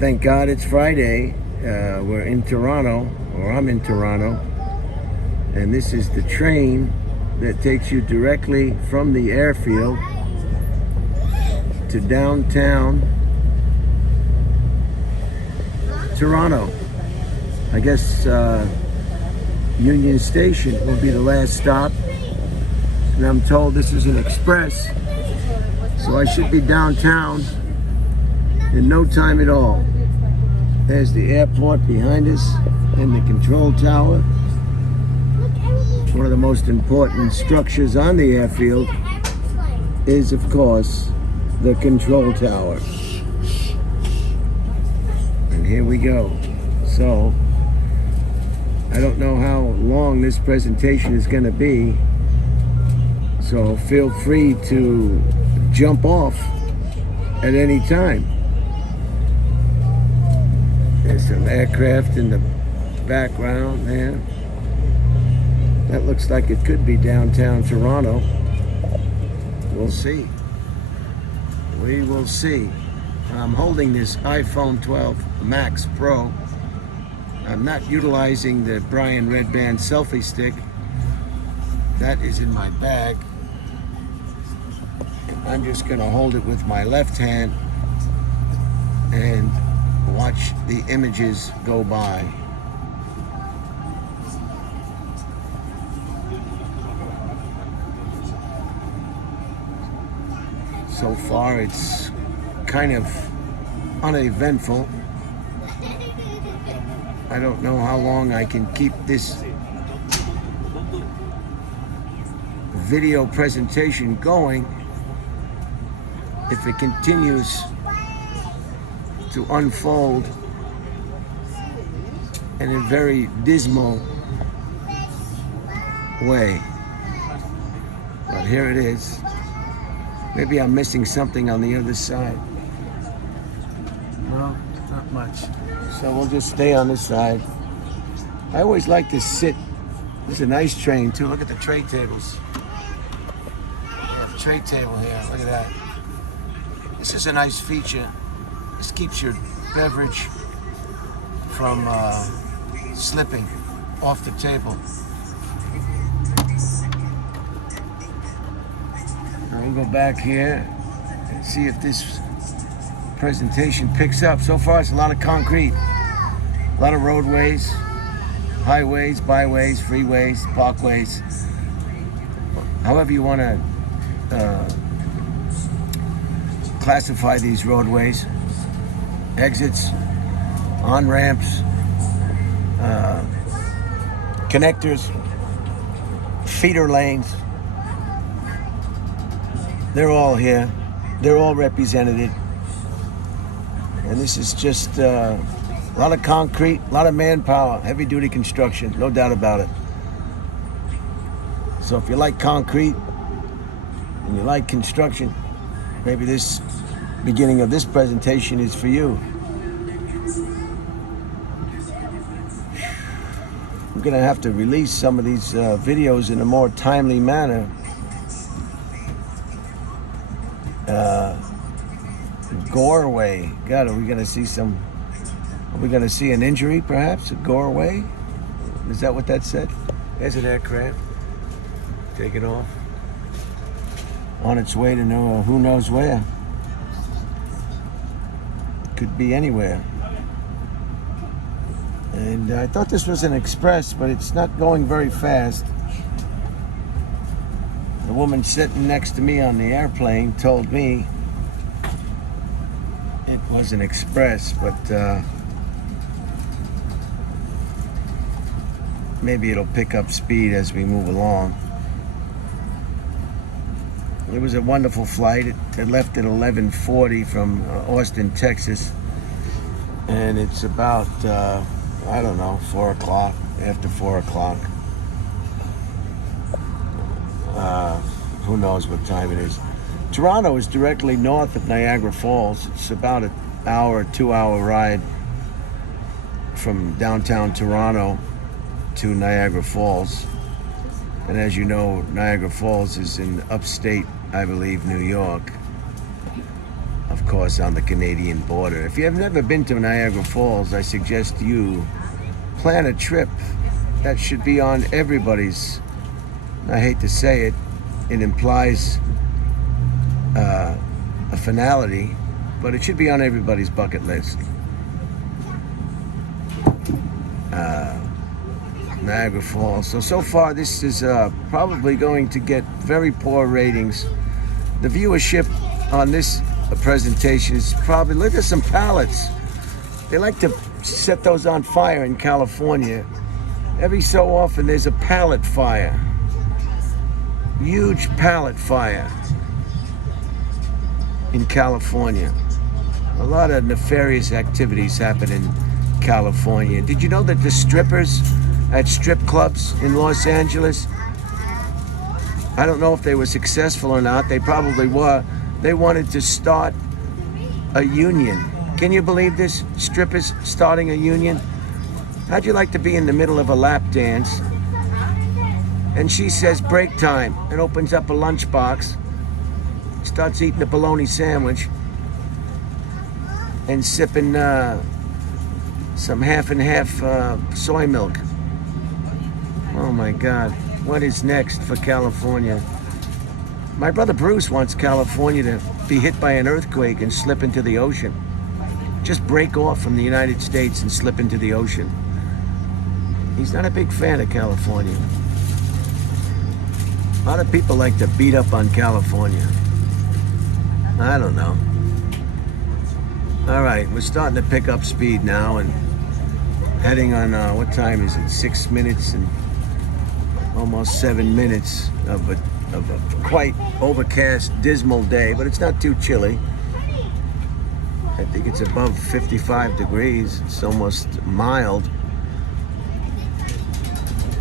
Thank God it's Friday. We're in Toronto, or I'm in Toronto, and this is the train that takes you directly from the airfield to downtown Toronto. I guess Union Station will be the last stop, and I'm told this is an express, so I should be downtown in no time at all. There's the airport behind us and the control tower. One of the most important structures on the airfield is, of course, the control tower. And here we go. So, I don't know how long this presentation is going to be, so feel free to jump off at any time. There's some aircraft in the background there. That looks like it could be downtown Toronto. We'll see. We will see. I'm holding this iPhone 12 Max Pro. I'm not utilizing the Brian Red Band selfie stick. That is in my bag. I'm just going to hold it with my left hand and watch the images go by. So far, it's kind of uneventful. I don't know how long I can keep this video presentation going if it continues to unfold in a very dismal way. But here it is. Maybe I'm missing something on the other side. No, not much. So we'll just stay on this side. I always like to sit. This is a nice train too. Look at the tray tables. We have a tray table here. Look at that. This is a nice feature. This keeps your beverage from slipping off the table. Now we'll go back here and see if this presentation picks up. So far, it's a lot of concrete, a lot of roadways, highways, byways, freeways, parkways, however you want to classify these roadways. Exits, on-ramps, connectors, feeder lanes. They're all here. They're all represented. And this is just a lot of concrete, a lot of manpower, heavy-duty construction, no doubt about it. So if you like concrete and you like construction, maybe this beginning of this presentation is for you. I'm gonna have to release some of these videos in a more timely manner. Goreway. God, are we gonna see an injury perhaps at Goreway? Is that what that said? There's an aircraft taking off on its way to who knows where. Could be anywhere. And I thought this was an express, but it's not going very fast. The woman sitting next to me on the airplane told me it was an express, but maybe it'll pick up speed as we move along. It was a wonderful flight. It left at 11:40 from Austin, Texas, and it's about I don't know, 4 o'clock, after 4 o'clock. Who knows what time it is. Toronto is directly north of Niagara Falls. It's about an hour, 2-hour ride from downtown Toronto to Niagara Falls. And as you know, Niagara Falls is in upstate, I believe, New York. Of course, on the Canadian border. If you have never been to Niagara Falls, I suggest you plan a trip. That should be on everybody's. I hate to say it, it implies a finality, but it should be on everybody's bucket list. Niagara Falls. So far this is probably going to get very poor ratings. The viewership on this presentation is probably, look at some pallets. They like to set those on fire in California. Every so often there's a pallet fire. Huge pallet fire in California. A lot of nefarious activities happen in California. Did you know that the strippers at strip clubs in Los Angeles, I don't know if they were successful or not, they probably were, they wanted to start a union. Can you believe this? Strippers starting a union? How'd you like to be in the middle of a lap dance and she says break time and opens up a lunchbox, starts eating a bologna sandwich and sipping some half and half soy milk. Oh my God, what is next for California? My brother Bruce wants California to be hit by an earthquake and slip into the ocean. Just break off from the United States and slip into the ocean. He's not a big fan of California. A lot of people like to beat up on California. I don't know. All right, we're starting to pick up speed now and heading on, what time is it? 6 minutes and almost 7 minutes of a quite overcast, dismal day, but it's not too chilly. I think it's above 55 degrees. It's almost mild.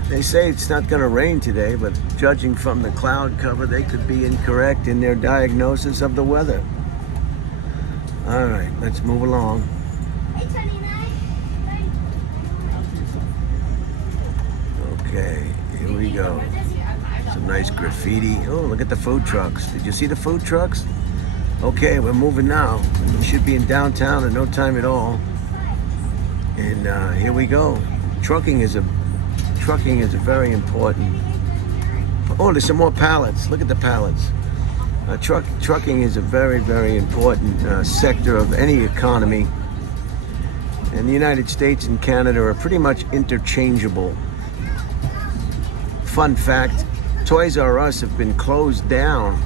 They say it's not going to rain today, but judging from the cloud cover, they could be incorrect in their diagnosis of the weather. All right, let's move along. Okay, here we go. Some nice graffiti. Oh, look at the food trucks. Did you see the food trucks? Okay, we're moving now. We should be in downtown in no time at all. And here we go. Trucking is a very important. Oh, there's some more pallets. Look at the pallets. Trucking is a very, very important sector of any economy. And the United States and Canada are pretty much interchangeable. Fun fact, Toys R Us have been closed down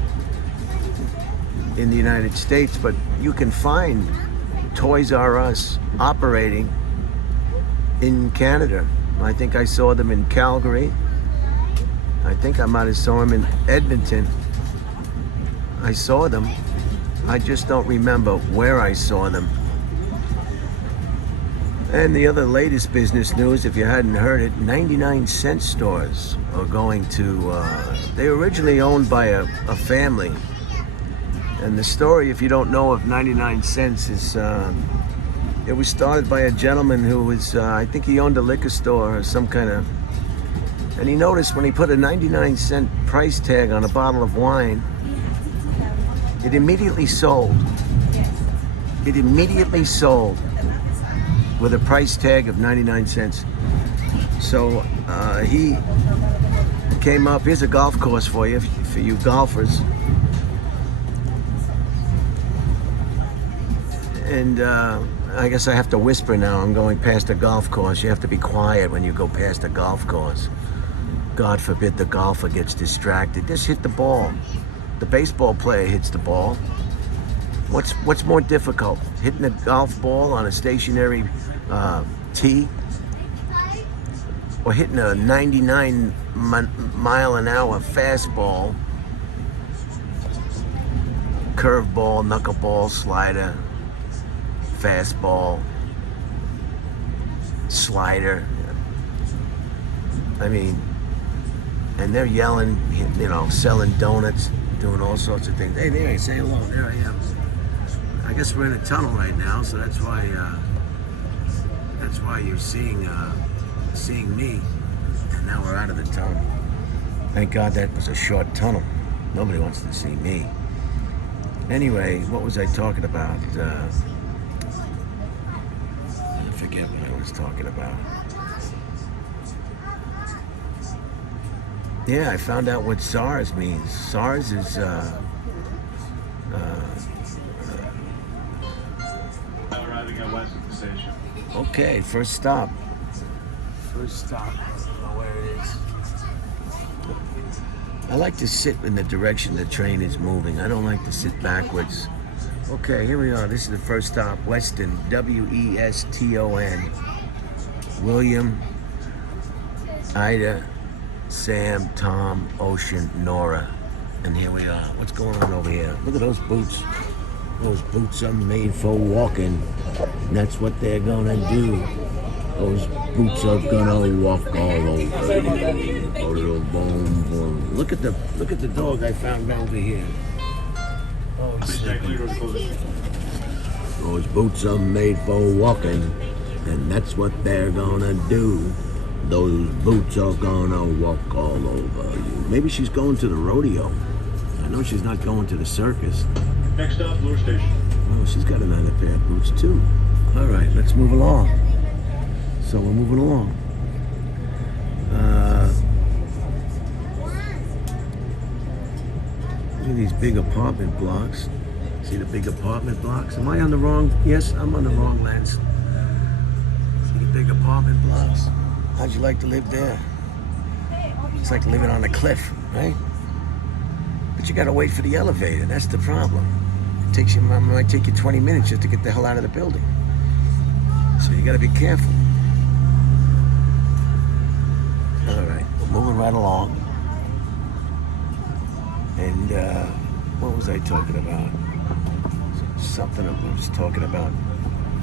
in the United States, but you can find Toys R Us operating in Canada. I think I saw them in Calgary. I think I might have saw them in Edmonton. I saw them. I just don't remember where I saw them. And the other latest business news, if you hadn't heard it, 99-cent stores are going to, they were originally owned by a family. And the story, if you don't know of 99 cents, is it was started by a gentleman who was, I think he owned a liquor store or some kind of, and he noticed when he put a 99-cent price tag on a bottle of wine, it immediately sold. It immediately sold with a price tag of 99 cents. So he came up, here's a golf course for you golfers. And I guess I have to whisper now. I'm going past a golf course. You have to be quiet when you go past a golf course. God forbid the golfer gets distracted. Just hit the ball. The baseball player hits the ball. What's more difficult? Hitting a golf ball on a stationary tee, or hitting a 99 mile an hour fastball, curveball, knuckleball, slider, fastball, slider. I mean, and they're yelling, you know, selling donuts, doing all sorts of things. Hey, there, say hello. There I am. I guess we're in a tunnel right now, so that's why you're seeing me. And now we're out of the tunnel. Thank God that was a short tunnel. Nobody wants to see me. Anyway, what was I talking about? I forget what I was talking about. Yeah, I found out what SARS means. SARS is arriving at West Station. okay. First stop. First stop. I don't know where it is. I like to sit in the direction the train is moving. I don't like to sit backwards. Okay, here we are. This is the first stop. Weston. Weston. William, Ida, Sam, Tom, Ocean, Nora. And here we are. What's going on over here? Look at those boots. Those boots are made for walking. That's what they're gonna do. Those boots are gonna walk all over you. Oh, little boom, boom. Look at the dog I found over here. Oh, he's sleeping. Those boots are made for walking, and that's what they're gonna do. Those boots are gonna walk all over you. Maybe she's going to the rodeo. I know she's not going to the circus. Next stop, Bloor Station. Oh, she's got another pair of boots too. All right, let's move along. So we're moving along. Look at these big apartment blocks. See the big apartment blocks? Am I on the wrong? Yes, I'm on the wrong lens. See the big apartment blocks? How'd you like to live there? It's like living on a cliff, right? But you gotta wait for the elevator. That's the problem. It might take you 20 minutes just to get the hell out of the building. So you gotta be careful. All right, we're moving right along. And what was I talking about? Something I was talking about.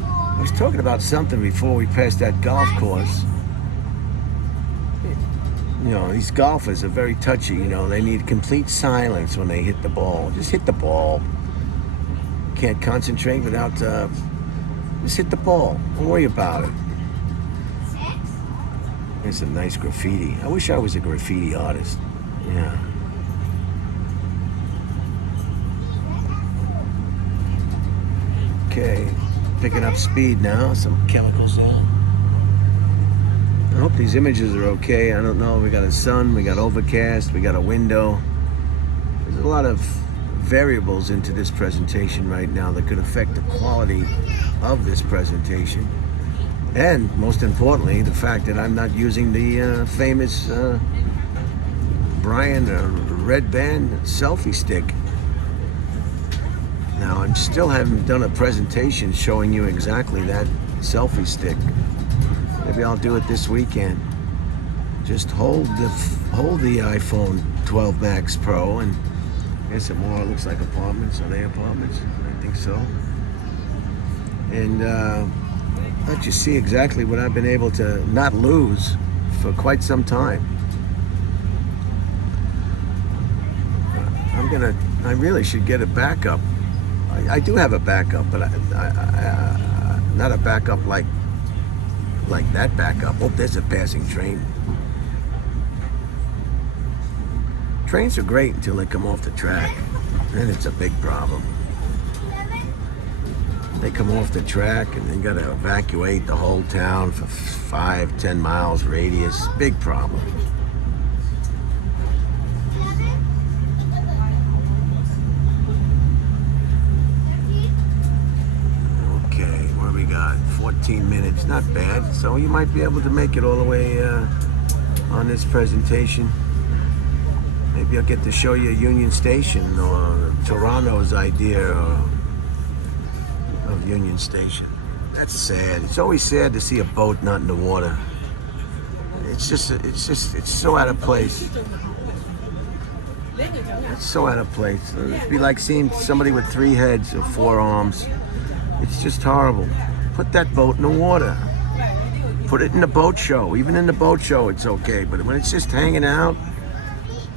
I was talking about something before we passed that golf course. You know, these golfers are very touchy. You know, they need complete silence when they hit the ball. Just hit the ball. Can't concentrate without. Just hit the ball. Don't worry about it. It's a nice graffiti. I wish I was a graffiti artist. Yeah. Okay, picking up speed now. Some chemicals on. I hope these images are okay. I don't know. We got a sun, we got overcast, we got a window. There's a lot of variables into this presentation right now that could affect the quality of this presentation. And most importantly, the fact that I'm not using the famous Brian Red Band selfie stick. Now, I still haven't done a presentation showing you exactly that selfie stick. Maybe I'll do it this weekend. Just hold the iPhone 12 Max Pro, and there's some more. It looks like apartments. Are they apartments? I think so. And let you see exactly what I've been able to not lose for quite some time. I really should get a backup. I do have a backup, but I not a backup like that backup. Oh, there's a passing train. Trains are great until they come off the track. Then it's a big problem. They come off the track and then got to evacuate the whole town for 5-10 miles radius. Big problem. Okay, where we got? 14 minutes, not bad. So you might be able to make it all the way on this presentation. Maybe I'll get to show you Union Station or Toronto's idea of Union Station. That's sad. It's always sad to see a boat not in the water. It's so out of place. It's so out of place. It'd be like seeing somebody with 3 heads or 4 arms. It's just horrible. Put that boat in the water. Put it in the boat show. Even in the boat show, it's okay. But when it's just hanging out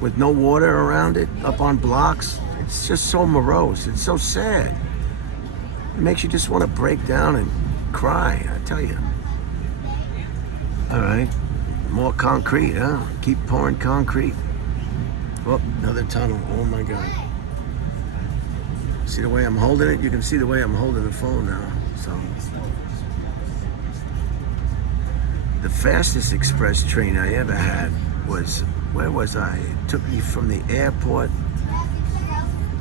with no water around it, up on blocks, it's just so morose. It's so sad. It makes you just want to break down and cry, I tell you. All right, more concrete, huh? Keep pouring concrete. Oh, another tunnel. Oh my God. See the way I'm holding it? You can see the way I'm holding the phone now. So the fastest express train I ever had was, where was I? It took me from the airport.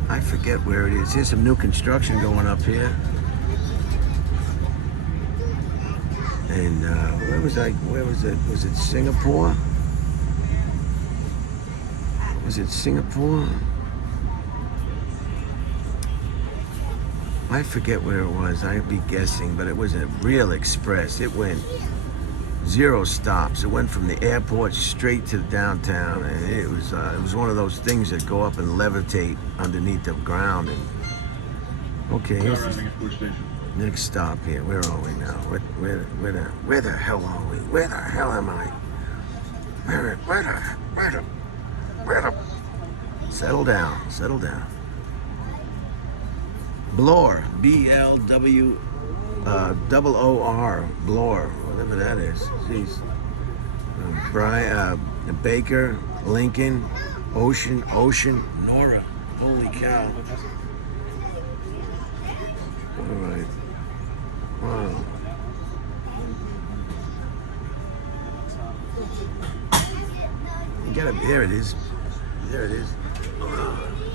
I forget where it is. There's some new construction going up here. And where was I? Where was it? Was it Singapore? Was it Singapore? I forget where it was. I'd be guessing, but it was a real express. It went 0 stops. It went from the airport straight to downtown, and it was one of those things that go up and levitate underneath the ground. And okay, here's the next stop here. Where are we now? Where the hell are we? Where the hell am I? Where the? Settle down. Settle down. Bloor, B-L-W. O-O-R, Bloor, whatever that is. Jeez. Baker, Lincoln, Ocean, Nora. Holy cow. All right. Wow. You gotta, there it is. There it is.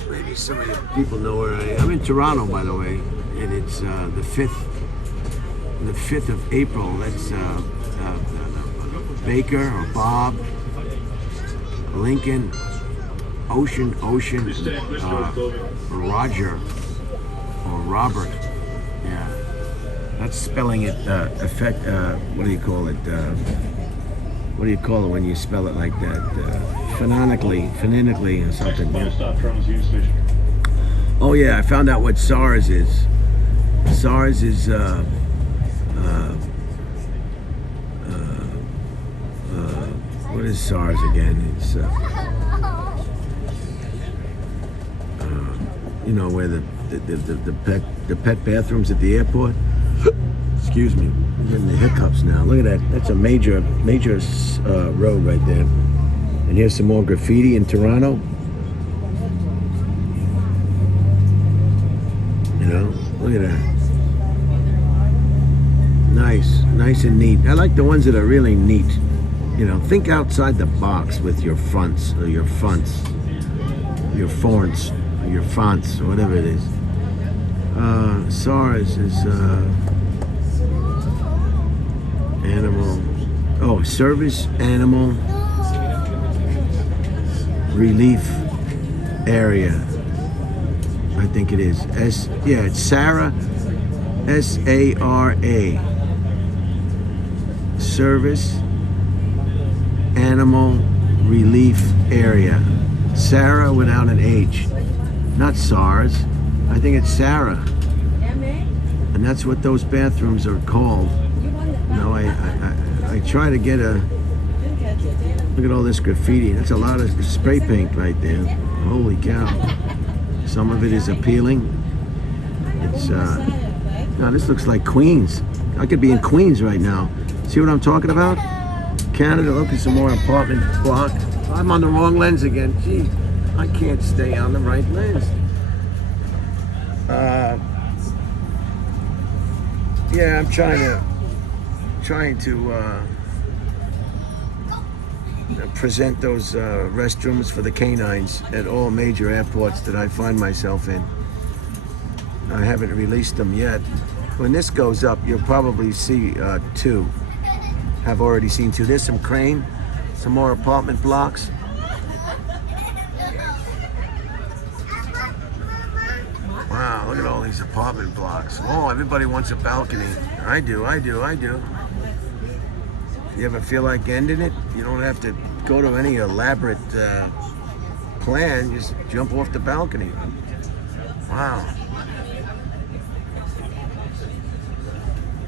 Maybe some of you people know where I am. I'm in Toronto, by the way, and it's the 5th of April. That's Baker or Bob, Lincoln, Ocean, Roger or Robert. Yeah, that's spelling it. What do you call it? What do you call it when you spell it like that? Phonetically or something. Final stop, Toronto's Union Station. Oh yeah, I found out what SARS is. SARS is what is SARS again? It's you know, where the pet bathrooms at the airport. Excuse me, I'm getting the hiccups now. Look at that. That's a major road right there. And here's some more graffiti in Toronto. You know, look at that. Nice and neat. I like the ones that are really neat. You know, think outside the box with your fonts, or your fonts, or whatever it is. SARS is animal. Oh, Service Animal Relief Area. I think it is. It's Sarah. S-A-R-A. Service Animal Relief Area. Sarah without an H. Not SARS. I think it's Sarah. And that's what those bathrooms are called. No, I try to get a... Look at all this graffiti. That's a lot of spray paint right there. Holy cow. Some of it is appealing. It's, now this looks like Queens. I could be in Queens right now. See what I'm talking about? Canada, look at some more apartment block. I'm on the wrong lens again. Gee, I can't stay on the right lens. Yeah, I'm trying to present those restrooms for the canines at all major airports that I find myself in. I haven't released them yet. When this goes up, you'll probably see 2. Have already seen 2. There's some crane, some more apartment blocks. Wow, look at all these apartment blocks. Oh, everybody wants a balcony. I do. If you ever feel like ending it, you don't have to go to any elaborate plan. Just jump off the balcony. Wow.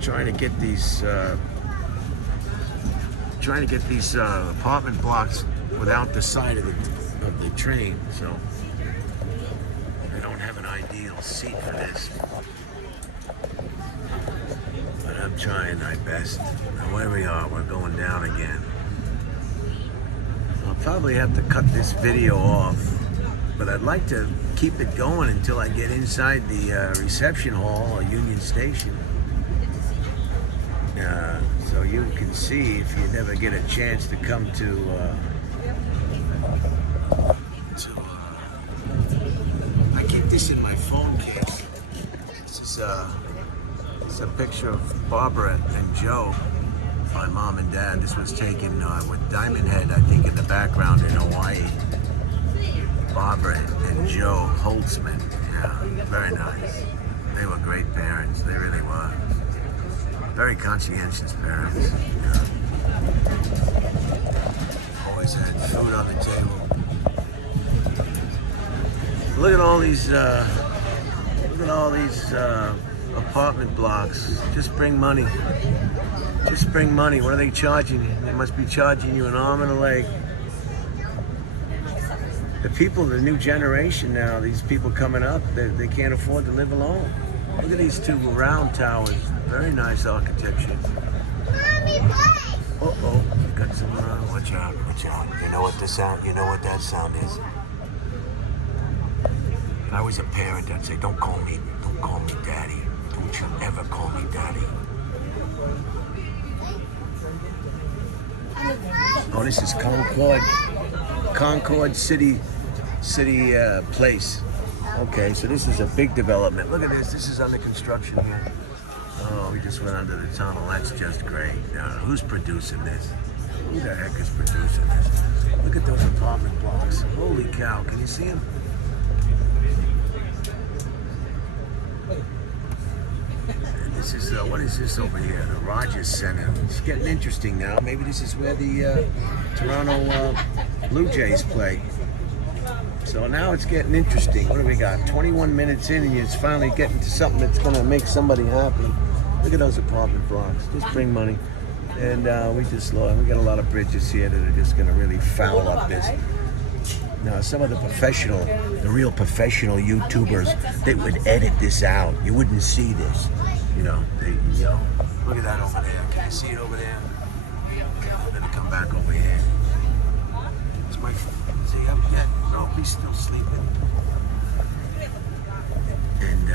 Trying to get these apartment blocks without the side of the train, so I don't have an ideal seat for this. But I'm trying my best. Now where we are, we're going down again. I'll probably have to cut this video off but I'd like to keep it going until I get inside the reception hall or Union Station. So you can see if you never get a chance to come to I keep this in my phone case. This is it's a picture of Barbara and Joe, my mom and dad. This was taken with Diamond Head, I think, in the background in Hawaii. Barbara and Joe Holtzman. Yeah, very nice. They were great parents. They really were. Very conscientious parents. Yeah. Always had food on the table. Look at all these. Look at all these apartment blocks. Just bring money. Just bring money. What are they charging you? They must be charging you an arm and a leg. The people, the new generation now, these people coming up, they can't afford to live alone. Look at these two round towers. Very nice architecture. Uh-oh, got some, watch out, watch out. You know what the sound, you know what that sound is? If I was a parent, I'd say, don't call me daddy. Don't you ever call me daddy. Oh, this is Concord City Place. Okay, so this is a big development. Look at this. This is under construction here. Oh, we just went under the tunnel. That's just great. Who's producing this? Who the heck is producing this? Look at those apartment blocks. Holy cow. Can you see them? This is, what is this over here? The Rogers Center. It's getting interesting now. Maybe this is where the Toronto Blue Jays play. So now it's getting interesting. What do we got? 21 minutes in and it's finally getting to something that's going to make somebody happy. Look at those apartment blocks. Just bring money. And we got a lot of bridges here that are just going to really foul up this. Now, some of the real professional YouTubers, they would edit this out. You wouldn't see this. Look at that over there. Can you see it over there? I'm going to come back over here. Is he up yet? No, he's still sleeping. And,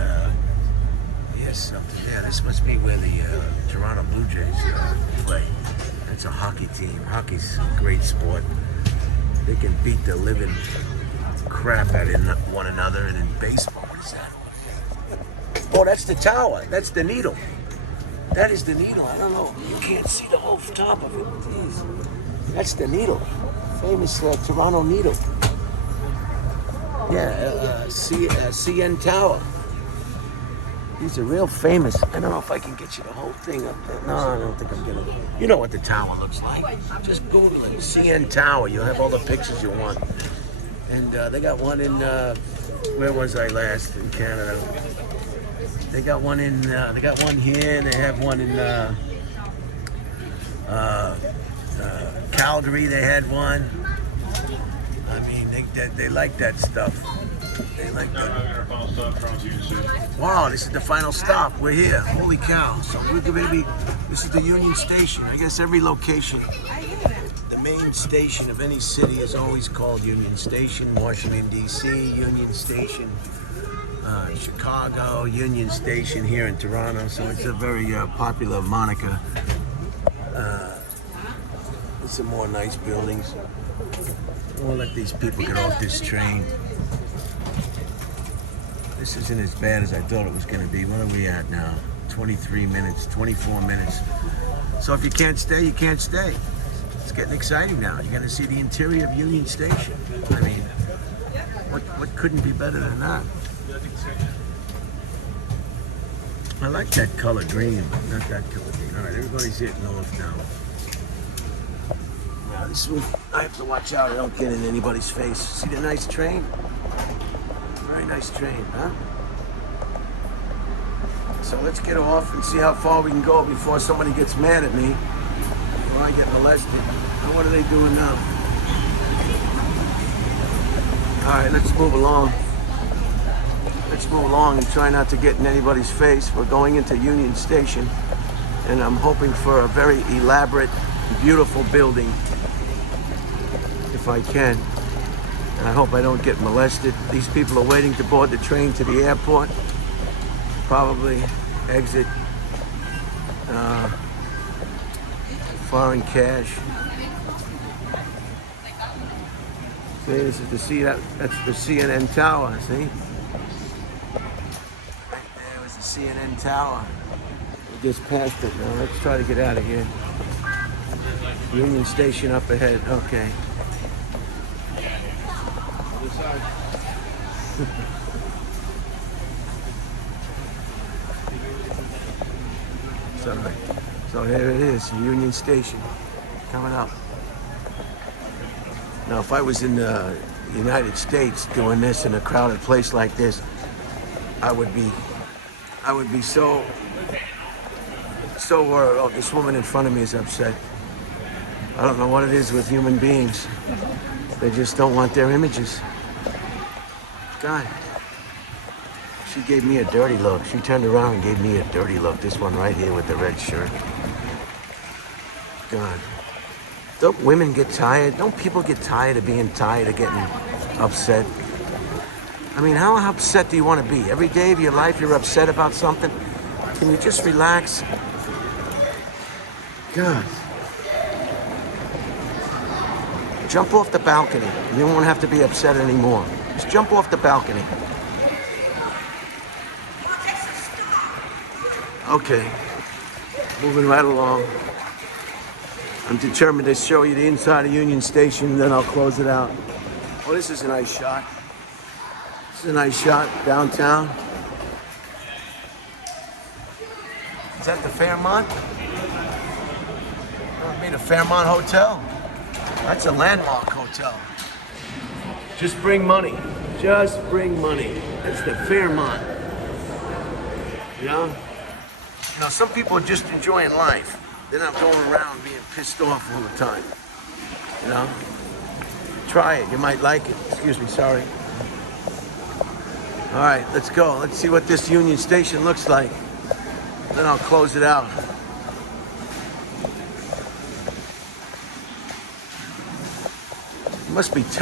yes, up there. This must be where the Toronto Blue Jays play. It's a hockey team. Hockey's a great sport. They can beat the living crap out of one another. And in baseball, what is that? Oh, that's the tower. That's the needle. That is the needle. I don't know. You can't see the whole top of it. Jeez. That's the needle. Famous Toronto needle. Yeah, CN Tower. These are real famous. I don't know if I can get you the whole thing up there. No, I don't think I'm gonna. You know what the tower looks like. Just Google it. CN Tower. You'll have all the pictures you want. And they got one in, where was I last? In Canada. They got one in, they got one here, and they have one in Calgary. They had one. I mean, they like that stuff. They like that. Wow, this is the final stop. We're here. Holy cow. So we're going to be, this is the Union Station. I guess every location, the main station of any city is always called Union Station. Washington, D.C., Union Station. Chicago, Union Station here in Toronto. So it's a very popular moniker. There's some more nice buildings. We'll let these people get off this train. This isn't as bad as I thought it was going to be. What are we at now? 23 minutes, 24 minutes. So if you can't stay, you can't stay. It's getting exciting now. You're going to see the interior of Union Station. I mean, what couldn't be better than that? I like that color green, but not that color green. All right, everybody's hitting north now. Now this one, I have to watch out I don't get in anybody's face. See the nice train? Very nice train, huh? So let's get off and see how far we can go before somebody gets mad at me or I get molested. Now what are they doing now? All right, let's move along. Let's move along and try not to get in anybody's face. We're going into Union Station, and I'm hoping for a very elaborate, beautiful building, if I can. I hope I don't get molested. These people are waiting to board the train to the airport. Probably exit foreign cash. See, this is that's the CNN Tower, see? Right there was the CNN Tower. We just passed it now. Let's try to get out of here. Union Station up ahead. Okay. So there it is, Union Station, coming up. Now, if I was in the United States doing this in a crowded place like this, I would be so oh, this woman in front of me is upset. I don't know what it is with human beings. They just don't want their images. God. She gave me a dirty look. She turned around and gave me a dirty look. This one right here with the red shirt. God. Don't women get tired? Don't people get tired of being tired of getting upset? I mean, how upset do you want to be? Every day of your life you're upset about something? Can you just relax? God. Jump off the balcony. You won't have to be upset anymore. Just jump off the balcony. Okay, moving right along. I'm determined to show you the inside of Union Station, then I'll close it out. Oh, this is a nice shot. This is a nice shot downtown. Is that the Fairmont? I mean, the Fairmont Hotel. That's a landmark hotel. Just bring money. Just bring money. That's the Fairmont. You know? You know, some people are just enjoying life. They're not going around being pissed off all the time. You know? Try it. You might like it. Excuse me, sorry. All right, let's go. Let's see what this Union Station looks like. Then I'll close it out. It must be it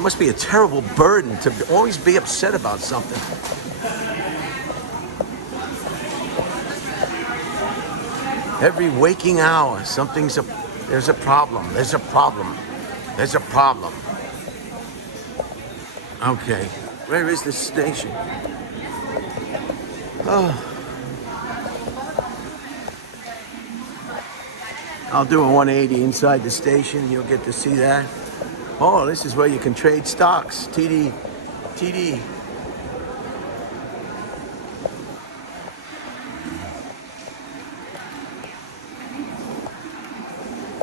must be a terrible burden to always be upset about something. Every waking hour, there's a problem. Okay, where is this station? Oh. I'll do a 180 inside the station. You'll get to see that. Oh, this is where you can trade stocks. TD.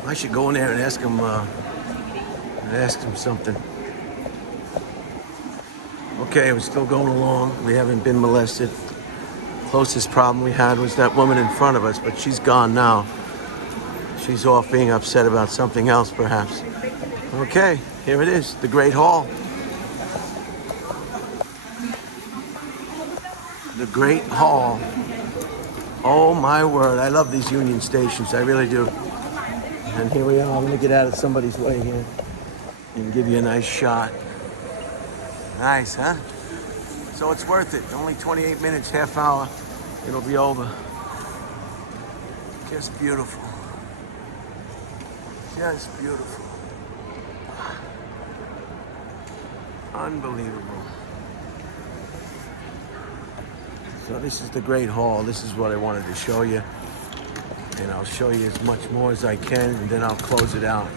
I should go in there and ask him something. Okay, we're still going along. We haven't been molested. Closest problem we had was that woman in front of us, but she's gone now. She's off being upset about something else, perhaps. Okay, here it is, the Great Hall. The Great Hall. Oh my word, I love these Union Stations, I really do. And here we are. I'm gonna get out of somebody's way here and give you a nice shot. Nice, huh? So it's worth it. Only 28 minutes, half hour. It'll be over. Just beautiful. Just beautiful. Unbelievable. So this is the Great Hall. This is what I wanted to show you. And I'll show you as much more as I can, and then I'll close it out.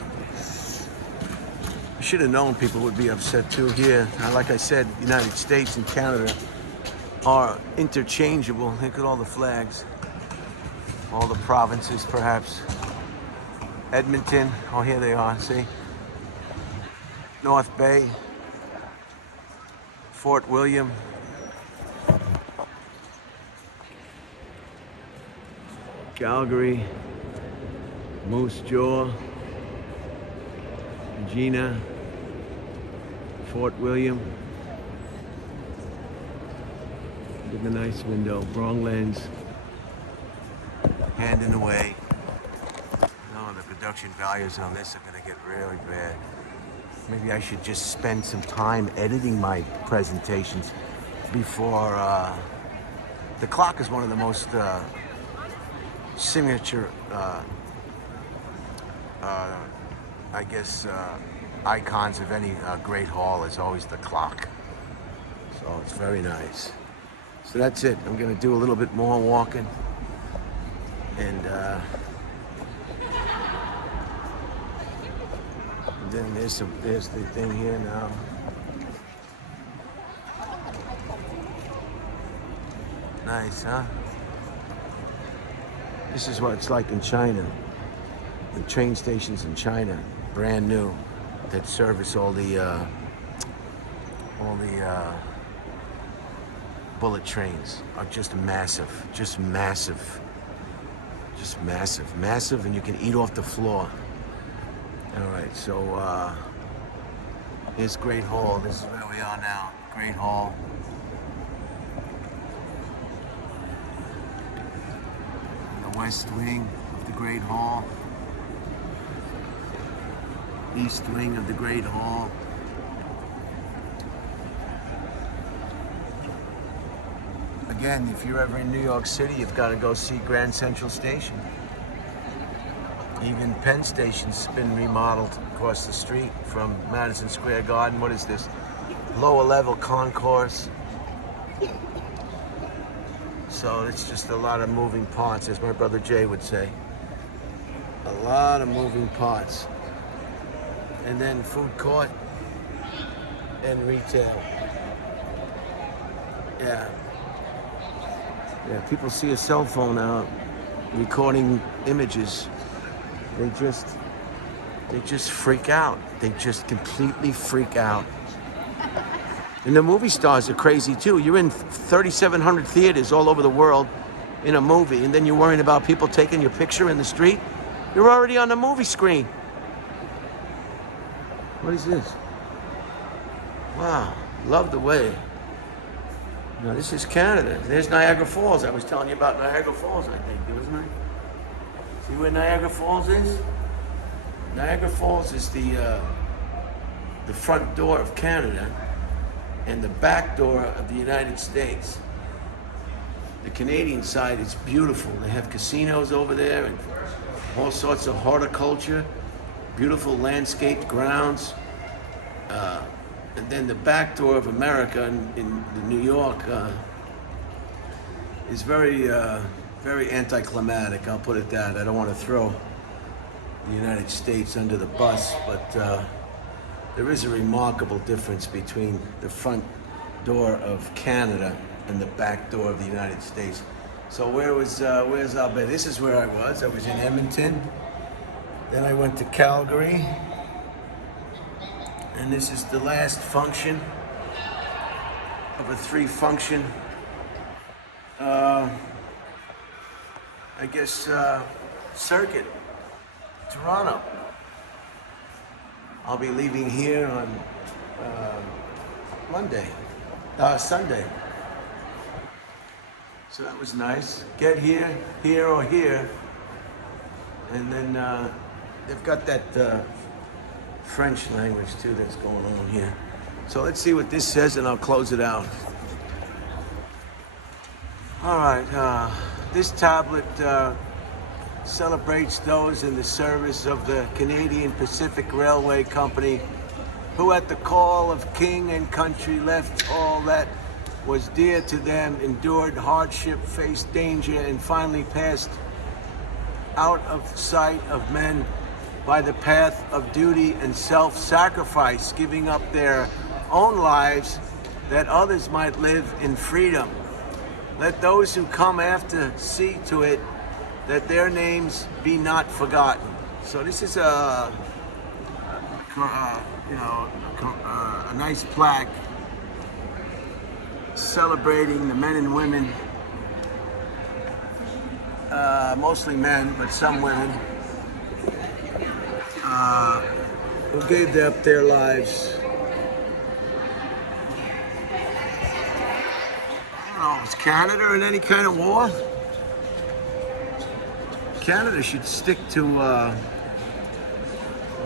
I should have known people would be upset too here. Like I said, the United States and Canada are interchangeable. Look at all the flags. All the provinces, perhaps. Edmonton, oh, here they are, see? North Bay, Fort William. Calgary, Moose Jaw, Regina, Fort William. Look at the nice window, wrong lens, hand in the way. Oh, look at production values on this are gonna get really bad. Maybe I should just spend some time editing my presentations before, the clock is one of the most signature, I guess, icons of any great hall is always the clock. So it's very nice. So that's it. I'm gonna do a little bit more walking. And then there's the thing here now. Nice, huh? This is what it's like in China. The train stations in China, brand new, that service all the bullet trains are just massive, massive, and you can eat off the floor. All right, so here's Great Hall. This is where we are now, Great Hall. The west wing of the Great Hall. East wing of the Great Hall. Again, if you're ever in New York City, you've got to go see Grand Central Station. Even Penn Station's been remodeled across the street from Madison Square Garden. What is this? Lower level concourse. So it's just a lot of moving parts, as my brother Jay would say. A lot of moving parts. And then food court and retail. Yeah. Yeah, people see a cell phone out recording images. They just freak out. They just completely freak out. And the movie stars are crazy too. You're in 3,700 theaters all over the world in a movie, and then you're worrying about people taking your picture in the street. You're already on the movie screen. What is this? Wow, love the way. Now this is Canada. There's Niagara Falls. I was telling you about Niagara Falls, I think, wasn't I? See where Niagara Falls is? Niagara Falls is the front door of Canada and the back door of the United States. The Canadian side is beautiful. They have casinos over there and all sorts of horticulture, beautiful landscaped grounds. And then the back door of America in New York is very anticlimactic, I'll put it that. I don't want to throw the United States under the bus, but there is a remarkable difference between the front door of Canada and the back door of the United States. So where's our bed? This is where I was. I was in Edmonton. Then I went to Calgary. And this is the last function of a 3-function, I guess, circuit, Toronto. I'll be leaving here on Sunday. So that was nice. Get here, here or here. And then they've got that French language too that's going on here. So let's see what this says and I'll close it out. All right, this tablet celebrates those in the service of the Canadian Pacific Railway Company who at the call of king and country left all that was dear to them, endured hardship, faced danger, and finally passed out of sight of men by the path of duty and self-sacrifice, giving up their own lives that others might live in freedom. Let those who come after see to it that their names be not forgotten. So this is a nice plaque celebrating the men and women, mostly men, but some women, who gave up their lives. I don't know, is Canada in any kind of war? Canada should stick to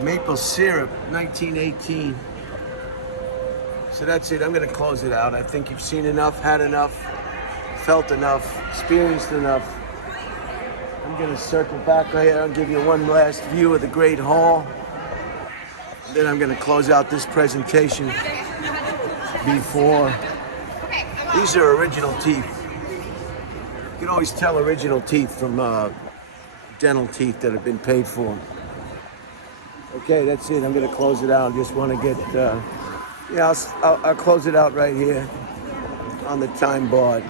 Maple syrup, 1918. So that's it. I'm going to close it out. I think you've seen enough, had enough, felt enough, experienced enough. I'm going to circle back right here and give you one last view of the Great Hall. And then I'm going to close out this presentation before. These are original teeth. You can always tell original teeth from dental teeth that have been paid for. Okay, that's it. I'm going to close it out. Just want to get, I'll close it out right here on the time board.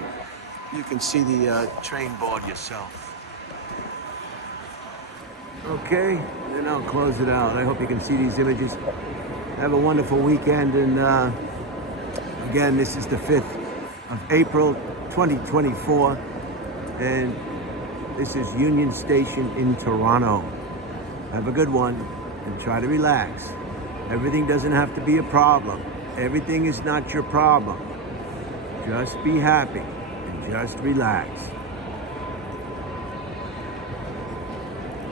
You can see the train board yourself. Okay, then I'll close it out. I hope you can see these images. Have a wonderful weekend, and again, this is the 5th of April, 2024, and this is Union Station in Toronto. Have a good one, and try to relax. Everything doesn't have to be a problem. Everything is not your problem. Just be happy and just relax.